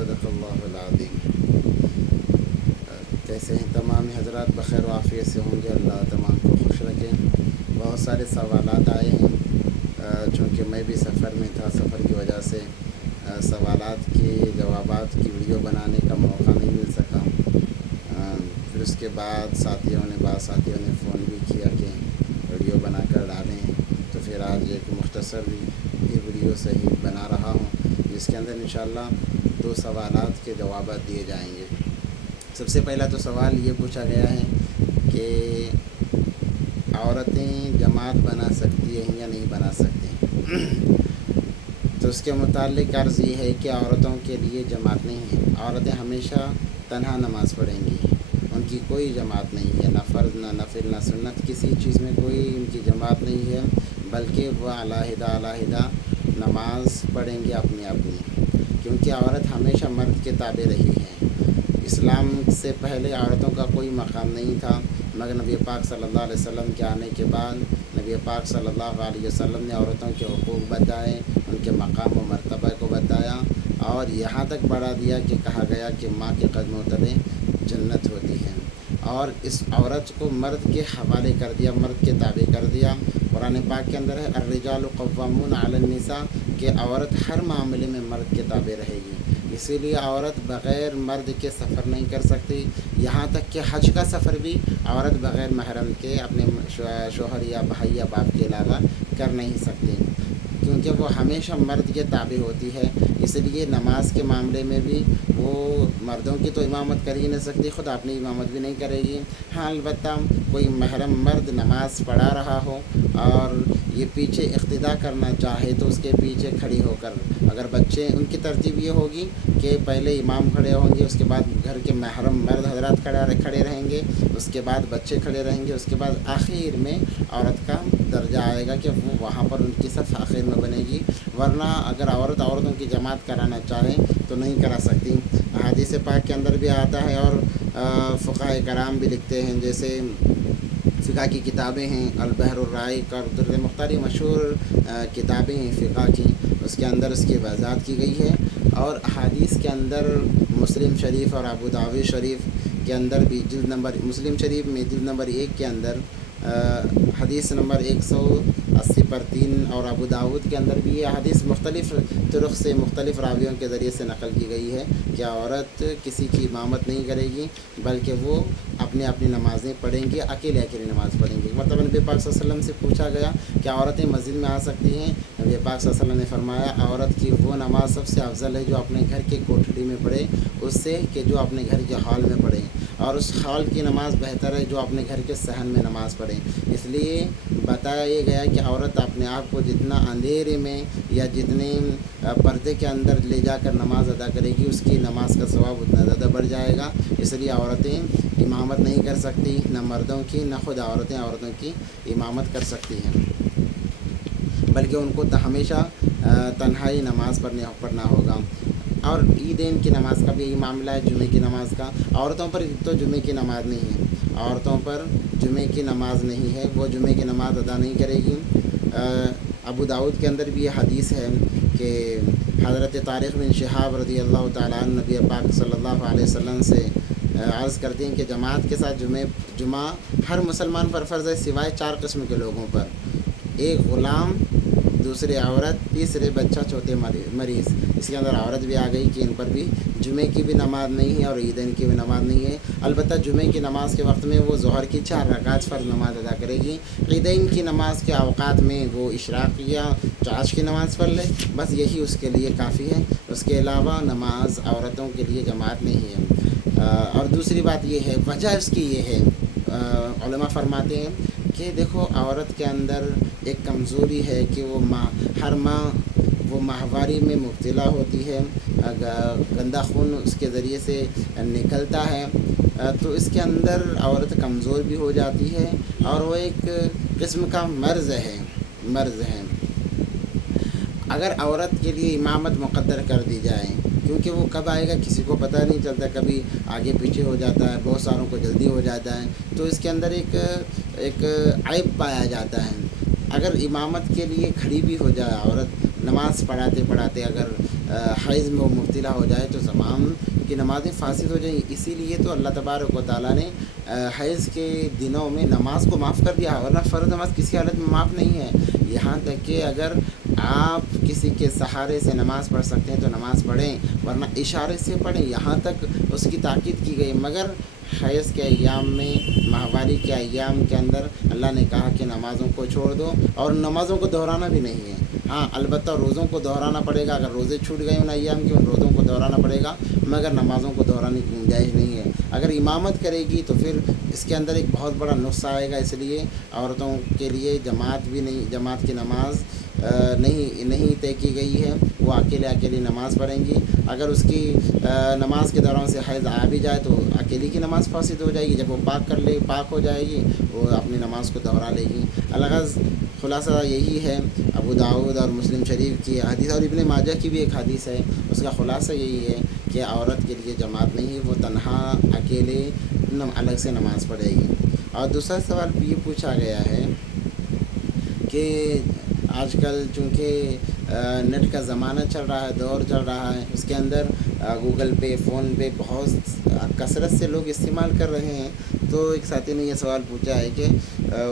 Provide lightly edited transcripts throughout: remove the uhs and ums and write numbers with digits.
صدق اللہ العظیم۔ کیسے ہیں تمام حضرات؟ بخیر و عافیت سے ہوں گے، اللہ تمام کو خوش رکھیں۔ بہت سارے سوالات آئے ہیں، چونکہ میں بھی سفر میں تھا، سفر کی وجہ سے سوالات کے جوابات کی ویڈیو بنانے کا موقع نہیں مل سکا۔ پھر اس کے بعد ساتھیوں نے فون بھی کیا کہ ویڈیو بنا کر ڈالیں، تو پھر آج ایک مختصر یہ ویڈیو صحیح بنا رہا ہوں، جس کے اندر انشاءاللہ 2 سوالات کے جوابات دیے جائیں گے۔ سب سے پہلا تو سوال یہ پوچھا گیا ہے کہ عورتیں جماعت بنا سکتی ہیں یا نہیں بنا سکتی؟ تو اس کے متعلق عرض یہ ہے کہ عورتوں کے لیے جماعت نہیں ہے، عورتیں ہمیشہ تنہا نماز پڑھیں گی، ان کی کوئی جماعت نہیں ہے، نہ فرض نہ نفل نہ سنت، کسی چیز میں کوئی ان کی جماعت نہیں ہے، بلکہ وہ علیحدہ نماز پڑھیں گی اپنی، کیونکہ عورت ہمیشہ مرد کے تابع رہی ہے۔ اسلام سے پہلے عورتوں کا کوئی مقام نہیں تھا، مگر نبی پاک صلی اللہ علیہ وسلم کے آنے کے بعد نبی پاک صلی اللہ علیہ وسلم نے عورتوں کے حقوق بتائے، ان کے مقام و مرتبہ کو بتایا، اور یہاں تک بڑھا دیا کہ کہا گیا کہ ماں کے قدموں تلے جنت ہوتی ہے، اور اس عورت کو مرد کے حوالے کر دیا، مرد کے تابع کر دیا۔ قرآن پاک کے اندر ہے الرجال قوامون علی النساء، کہ عورت ہر معاملے میں مرد کے تابع رہے گی، اسی لیے عورت بغیر مرد کے سفر نہیں کر سکتی، یہاں تک کہ حج کا سفر بھی عورت بغیر محرم کے اپنے شوہر یا بھائی یا باپ کے علاوہ کر نہیں سکتی، کیونکہ وہ ہمیشہ مرد کے تابع ہوتی ہے۔ اس لیے نماز کے معاملے میں بھی وہ مردوں کی تو امامت کر ہی نہیں سکتی، خود اپنی امامت بھی نہیں کرے گی۔ ہاں، البتہ کوئی محرم مرد نماز پڑھا رہا ہو اور یہ پیچھے اقتداء کرنا چاہے تو اس کے پیچھے کھڑی ہو کر، اگر بچے، ان کی ترتیب یہ ہوگی کہ پہلے امام کھڑے ہوں گے، اس کے بعد گھر کے محرم مرد حضرات کھڑے رہیں گے، اس کے بعد بچے کھڑے رہیں گے، اس کے بعد آخر میں عورت کا درجہ آئے گا کہ وہ وہاں پر ان کی صف آخر میں بنے گی، ورنہ اگر عورتوں کی جماعت کرانا چاہیں تو نہیں کرا سکتی۔ احادیث پاک کے اندر بھی آتا ہے، اور فقہاء کرام بھی لکھتے ہیں، جیسے فقہ کی کتابیں ہیں، البحر الرائق اور در مختار مشہور کتابیں ہیں فقہ کی، اس کے اندر اس کی وضاحت کی گئی ہے، اور احادیث کے اندر مسلم شریف اور ابو داؤد شریف کے اندر بھی مسلم شریف میں جلد نمبر 1 کے اندر حدیث نمبر 180/3، اور ابو داؤد کے اندر بھی یہ حدیث مختلف طرق سے مختلف راویوں کے ذریعے سے نقل کی گئی ہے کہ عورت کسی کی امامت نہیں کرے گی، بلکہ وہ اپنی نمازیں پڑھیں گی، اکیلے نماز پڑھیں گی۔ مطلب نبی پاک صلی اللہ علیہ وسلم سے پوچھا گیا کہ عورتیں مسجد میں آ سکتی ہیں؟ نبی پاک صلی اللہ علیہ وسلم نے فرمایا عورت کی وہ نماز سب سے افضل ہے جو اپنے گھر کے کوٹھڑی میں پڑھے، اس سے کہ جو اپنے گھر کے ہال میں پڑھے، اور اس ہال کی نماز بہتر ہے جو اپنے گھر کے صحن میں نماز پڑھے۔ اس لیے بتایا یہ گیا کہ عورت اپنے آپ کو جتنا اندھیرے میں یا جتنے پردے کے اندر لے جا کر نماز ادا کرے گی، اس کی نماز کا ثواب اتنا زیادہ بڑھ جائے گا۔ اس لیے عورتیں امامت نہیں کر سکتی، نہ مردوں کی، نہ خود عورتوں کی امامت کر سکتی ہیں، بلکہ ان کو ہمیشہ تنہائی نماز پڑھنا ہوگا۔ اور عیدین کی نماز کا بھی یہی معاملہ ہے، جمعے کی نماز کا۔ عورتوں پر تو جمعے کی نماز نہیں ہے، عورتوں پر جمعے کی نماز نہیں ہے، وہ جمعے کی نماز ادا نہیں کرے گی۔ ابو داؤد کے اندر بھی یہ حدیث ہے کہ حضرت طارق بن شہاب رضی اللہ تعالیٰ عنہ نبی پاک صلی اللہ علیہ وسلم سے عرض کرتے ہیں کہ جماعت کے ساتھ جمعہ ہر مسلمان پر فرض ہے سوائے 4 قسم کے لوگوں پر: 1 غلام، 2 عورت، 3 بچہ، 4 مریض۔ اس کے اندر عورت بھی آ گئی کہ ان پر بھی جمعے کی بھی نماز نہیں ہے اور عیدین کی بھی نماز نہیں ہے۔ البتہ جمعے کی نماز کے وقت میں وہ ظہر کی 4 رکعت فرض نماز ادا کرے گی، عیدین کی نماز کے اوقات میں وہ اشراق یا چاش کی نماز پڑھ لے، بس یہی اس کے لیے کافی ہے، اس کے علاوہ نماز عورتوں کے لیے جماعت نہیں ہے۔ اور دوسری بات یہ ہے، وجہ اس کی یہ ہے، علماء فرماتے ہیں کہ دیکھو عورت کے اندر ایک کمزوری ہے کہ وہ ہر ماہ وہ ماہواری میں مبتلا ہوتی ہے، گندا خون اس کے ذریعے سے نکلتا ہے، تو اس کے اندر عورت کمزور بھی ہو جاتی ہے، اور وہ ایک قسم کا مرض ہے۔ اگر عورت کے لیے امامت مقدر کر دی جائے، کیونکہ وہ کب آئے گا کسی کو پتہ نہیں چلتا، کبھی آگے پیچھے ہو جاتا ہے، بہت ساروں کو جلدی ہو جاتا ہے، تو اس کے اندر ایک عیب پایا جاتا ہے۔ اگر امامت کے لیے کھڑی بھی ہو جائے عورت، نماز پڑھاتے پڑھاتے اگر حیض میں وہ مبتلا ہو جائے تو تمام کی نمازیں فاسد ہو جائیں گی۔ اسی لیے تو اللہ تبارک و تعالیٰ نے حیض کے دنوں میں نماز کو معاف کر دیا، ورنہ فرض نماز کسی حالت میں معاف نہیں ہے۔ یہاں تک کہ اگر آپ کسی کے سہارے سے نماز پڑھ سکتے ہیں تو نماز پڑھیں، ورنہ اشارے سے پڑھیں، یہاں تک اس کی تاکید کی گئی۔ مگر حیض کے ایام میں، ماہواری کے ایام کے اندر اللہ نے کہا کہ نمازوں کو چھوڑ دو، اور نمازوں کو دہرانا بھی نہیں ہے۔ ہاں البتہ روزوں کو دہرانا پڑے گا، اگر روزے چھوٹ گئے ان ایام کے، ان روزوں کو دہرانا پڑے گا، مگر نمازوں کو دہرانے کی گنجائش نہیں ہے۔ اگر امامت کرے گی تو پھر اس کے اندر ایک بہت بڑا نقص آئے گا، اس لیے عورتوں کے لیے جماعت کی نماز نہیں طے کی گئی ہے۔ وہ اکیلی نماز پڑھیں گی۔ اگر اس کی نماز کے دوران سے حیض آ بھی جائے تو اکیلی کی نماز فاسد ہو جائے گی۔ جب وہ پاک ہو جائے گی وہ اپنی نماز کو دہرا لے گی۔ الغرض خلاصہ یہی ہے، ابو داؤد اور مسلم شریف کی حدیث اور ابن ماجہ کی بھی ایک حدیث ہے، اس کا خلاصہ یہی ہے کہ عورت کے لیے جماعت نہیں، وہ تنہا اکیلے الگ سے نماز پڑھے گی۔ اور دوسرا سوال یہ پوچھا گیا ہے کہ آج کل چونکہ نیٹ کا زمانہ چل رہا ہے، دور چل رہا ہے، اس کے اندر گوگل پے، فون پے بہت کثرت سے لوگ استعمال کر رہے ہیں، تو ایک ساتھی نے یہ سوال پوچھا ہے کہ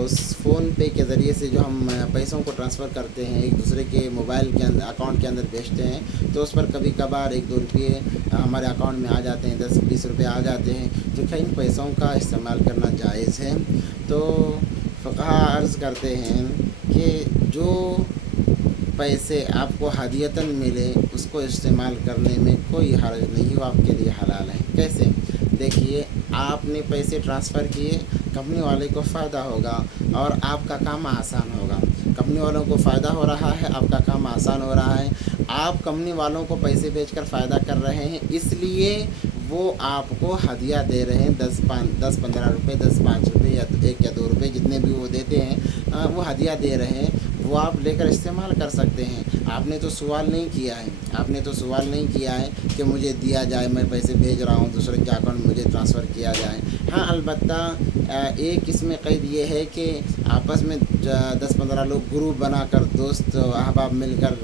اس فون پے کے ذریعے سے جو ہم پیسوں کو ٹرانسفر کرتے ہیں، ایک دوسرے کے موبائل کے اندر اکاؤنٹ کے اندر بھیجتے ہیں، تو اس پر کبھی کبھار 1-2 روپئے ہمارے اکاؤنٹ میں آ جاتے ہیں، 10-20 روپئے آ جاتے ہیں، تو کیا ان پیسوں کا استعمال کرنا جائز ہے؟ تو فقہا عرض کرتے ہیں کہ جو پیسے آپ کو ہدیتاً ملے اس کو استعمال کرنے میں کوئی حرج نہیں، وہ آپ کے لیے حلال ہے۔ کیسے؟ دیکھیے، آپ نے پیسے ٹرانسفر کیے، کمپنی والے کو فائدہ ہوگا اور آپ کا کام آسان ہوگا۔ کمپنی والوں کو فائدہ ہو رہا ہے، آپ کا کام آسان ہو رہا ہے۔ آپ کمپنی والوں کو پیسے بھیج کر فائدہ کر رہے ہیں، اس لیے وہ آپ کو ہدیہ دے رہے ہیں، 10-15 روپے، 10-5 روپے یا 1 یا 2 روپے جتنے بھی وہ دیتے ہیں، وہ ہدیہ دے رہے ہیں، وہ آپ لے کر استعمال کر سکتے ہیں۔ آپ نے تو سوال نہیں کیا ہے کہ مجھے دیا جائے، میں پیسے بھیج رہا ہوں دوسرے کے اکاؤنٹ میں، مجھے ٹرانسفر کیا جائے۔ ہاں البتہ ایک اس میں قید یہ ہے کہ آپس میں 10-15 لوگ گروپ بنا کر، دوست احباب مل کر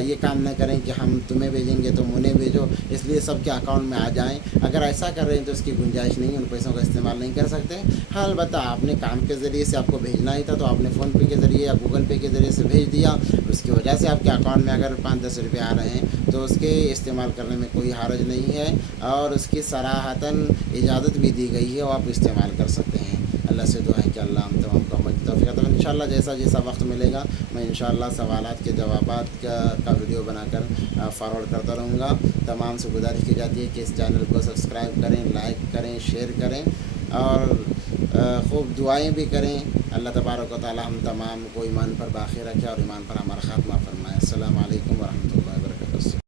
یہ کام نہ کریں کہ ہم تمہیں بھیجیں گے تم انہیں بھیجو، اس لیے سب کے اکاؤنٹ میں آ جائیں۔ اگر ایسا کر رہے ہیں تو اس کی گنجائش نہیں ہے، ان پیسوں کا استعمال نہیں کر سکتے۔ ہاں البتہ آپ نے کام کے ذریعے سے آپ کو بھیجنا ہی تھا تو آپ نے فون پے کے ذریعے یا گوگل پے کے ذریعے سے بھیج دیا، اس کی وجہ سے آپ کے اکاؤنٹ میں اگر 5-10 روپئے آ رہے ہیں تو اس کے استعمال کرنے میں کوئی حرج نہیں ہے، اور اس کی صراحتاً اجازت بھی دی گئی ہے، اور آپ استعمال کر سکتے ہیں۔ اللہ سے دعا ہے کہ اللہ ہم تمام کو عمل کی توفیق عطا فرمائے۔ انشاءاللہ جیسا وقت ملے گا میں انشاءاللہ سوالات کے جوابات کا ویڈیو بنا کر فارورڈ کرتا رہوں گا۔ تمام سے گزارش کی جاتی ہے کہ اس چینل کو سبسکرائب کریں، لائک کریں، شیئر کریں، اور خوب دعائیں بھی کریں۔ اللہ تبارک و تعالی ہم تمام کو ایمان پر باقی رکھے اور ایمان پر ہمارا خاتمہ فرمائے۔ السلام علیکم ورحمۃ اللہ وبرکاتہ۔